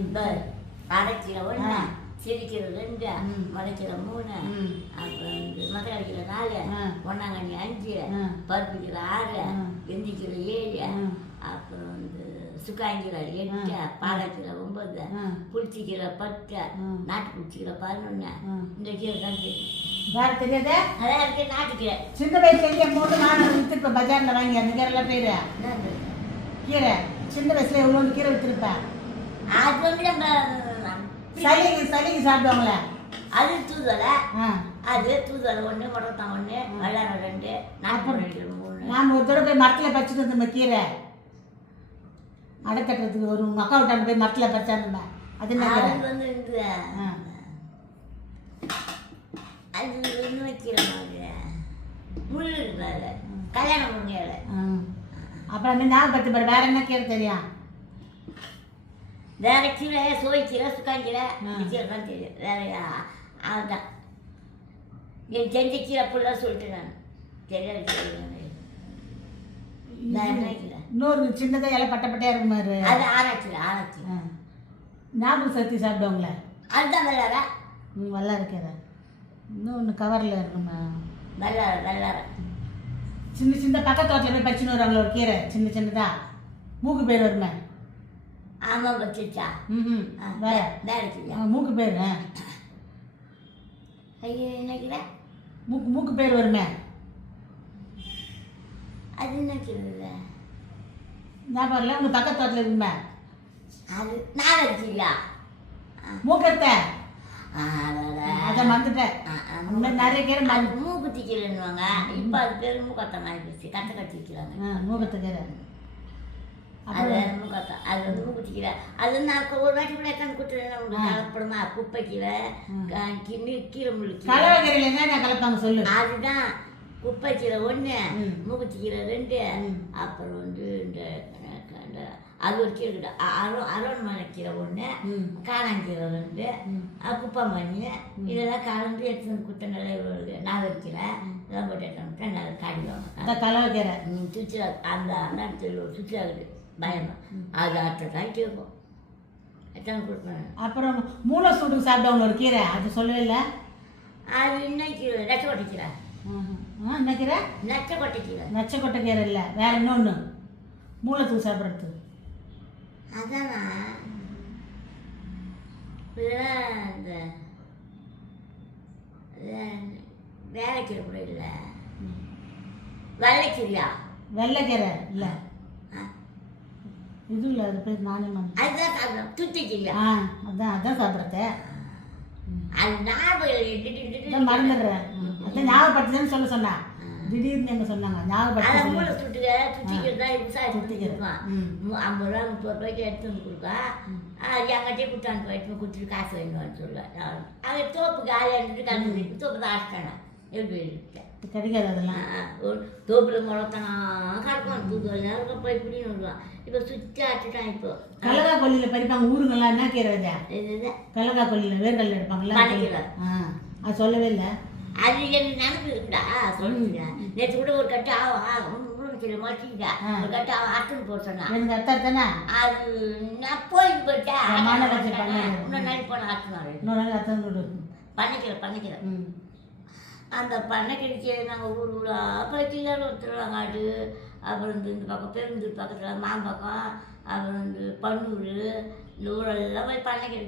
இந்த அரைக்கிற ஒன்று, சிரிக்கிற 2, மறைக்கிற 3, அப்புறம் வந்து மட்டை அடிக்கிற 4, ஒன்னாங்கண்ணி 5, பருப்பிக்கிற 6, எந்திக்கிற 7, அப்புறம் வந்து சுக்காய்க்கிற 8, பாலாக்கிற 9, புளிச்சிக்கிற 10, நாட்டு புளிச்சிக்கிற 11. இந்த கீரை தான் தெரியும். வேற தெரியாதே? அதான் இருக்கு நாட்டுக்கீரை. சின்ன வயசுல எங்கேயும் போட்டு நான் வித்துருப்பேன் பஜார்ல வாங்கி அந்த கீரைலாம் பேர் கீரை. சின்ன வயசுல எவ்வளோ கீரை வித்துருப்பேன். அது வந்து நம்ம சளிக்கு சாப்பிடுவாங்களே அது தூதுவலை. அது தூதுவலை 1, முடக்கத்தான் 1, வெள்ளாரம் 2, நாட்டு 3. நாம் ஒரு தடவை போய் மரத்தில் பறிச்சுட்டு வந்தோம் கீரை அடைத்தட்டுறதுக்கு. ஒரு உங்கள் அக்கா விட்டாங்க போய் மரத்தில் பறிச்சாருந்தோம். அது என்ன அது வந்து இந்த அது வந்து வைக்கிற மாதிரி முள் இருக்கிறாரு கல்யாண முருங்கையில. அப்புறம் அந்த ஞாபகத்து பாரு. வேற என்ன கீரை தெரியும்? வேற கீரை சோய்க்கீரை சுக்காய்க்கீரை கீரை தான் தெரியும். வேற அதுதான் என் செஞ்ச கீரை ஃபுல்லாக சொல்லிட்டு நான் தெரியாது கீரை. இன்னொரு சின்னதாக இலை பட்டையா இருக்கும் மாதிரி அது ஆராய்ச்சி ஞாபகம் சக்தி சாப்பிடுவாங்களே அதுதான் வெள்ளார. நல்லா இருக்கிற இன்னொன்று கவரில் இருக்குமா வெள்ளார சின்ன சின்ன பக்கத்து தோட்டத்தில் போய் பறிச்சுன்னு வருவாங்களே ஒரு கீரை சின்னதா மூக்கு பேர் வருமே. ஆமாம் வச்சுச்சா. வேற வேற மூக்கு பேர் ஐயோ என்ன கீரை மூக்கு பேர் வருமே. அது என்ன கீரை ஞாபகம் இல்லை? உங்கள் பக்கத்து தோட்டத்தில் இருக்குமே. அது நான் வச்சுங்களா மூக்கத்தை அதை மறந்துட்டேன். நிறைய கீரை மூக்குத்தி கீரைன்னுவாங்க. இப்போ அது பேர் மூக்கத்தான் ஆகிடுச்சு. கட்டை கட்டி வைக்கிறாங்க மூக்கத்து கீரை. அது மூக்கத்தா அது வந்து மூக்குத்தி கீரை. அது நான் ஒரு வாட்டி கூட எத்தாந்து கொடுத்துருவேன். உங்களுக்கு கலப்படமா குப்பை கீரை கீரை முள்ளு கலவை கீரையில் என்ன கலப்பாங்க சொல்லு? அதுதான் குப்பை கீரை 1, மூக்குத்தி கீரை 2, அப்புறம் வந்து இந்த அது ஒரு கீரை கிட்ட அரோன்மனை கீரை 1, காணாங்கீரை 2, குப்பை மணி இதெல்லாம் கலந்து எடுத்து குத்த நல்லா வருது. நாகக்கீரை இதெல்லாம் போட்டு எடுத்து நல்லா காடிடுவாங்க. கலவை கீரை சுற்றி அந்த அண்ணாத்தில் ஒரு சுற்றி ஆகுது பயமா. அது அடுத்த தாய்க்கு இருக்கும் எத்தனை கொடுப்பேன். அப்புறம் மூளை சூடுக்கு சாப்பிட்டவங்க ஒரு கீரை அது சொல்லவே இல்லை. அது இன்னும் கீரை நச்சக்கொட்டை கீரை. என்ன கீரை? நச்சக்கொட்டை கீரை. நச்சக்கொட்டை கீரை இல்லை வேற இன்னொன்று மூளை தூள் சாப்பிட்றது. அதானா இந்த வேலைக்கீரை கூட இல்லை. வெள்ளைக்கீரையா? வெள்ளைக்கீரை இல்லை இது இல்லை. அது பேர் நானே அதுதான் சாப்பிட்றோம். துத்திக்கீரையா? அதான் சாப்பிட்றது. அது ஞாபகம் மறந்துடுறேன். அதான் ஞாபகப்படுத்துதுன்னு சொன்னா திடீர்னு எங்க சொன்னாங்க ஞாபகப்படுத்து. சுத்திக்கிறது தான் கொடுக்கும். 50 ரூபா 30 ரூபாய்க்கு எடுத்து வந்து கொடுக்கா. எங்கிட்டே கொடுத்தாந்து போயிட்டு கொடுத்துட்டு காசு வேணும்னு சொல்லுவேன். அது தோப்பு காலியாக இருந்துட்டு கலந்து தோப்பு தான் அடிச்சிட்டாங்க. எப்படி கிடைக்காது அதெல்லாம். தோப்பில் முளத்தானா கிடக்கும். தூக்கல் நேரம் போய் இப்படின்னு விடுவான். இப்போ சுற்றி அடிச்சுட்டான். இப்போ கலகா கொல்லியில் பறிப்பாங்க ஊருங்கெல்லாம். என்ன கீரை இது? கலகா கொல்லியில் வேர்கல்ல எடுப்பாங்கல்ல. அது சொல்லவே இல்லை. அது எனக்கு நினப்பு இருக்குடா சொல்லுங்க. நேற்று கூட ஒரு கட்டு முருங்கை மாட்டிக்கிட்டா ஒரு கட்டு அர்த்தம் போட சொன்னான். எனக்கு அர்த்தம் தானே. அது நான் போயிட்டு போயிட்டேன். இன்னொரு நாள் போன அர்த்தம் இன்னொரு நாள் அர்த்தம் கொடு பண்ணிக்கிறேன். அந்த பண்ணைக்கிடிக்கு நாங்கள் ஊராக போய் கிளறு ஒருத்தருவாங்க. ஆடு அப்புறம் இந்த பக்கம் பெருந்தூர் பக்கத்தில் மாம்பக்கம் அப்புறம் வந்து பன்னூர் இந்த ஊரெல்லாம் போய் பண்ணைக்கிடி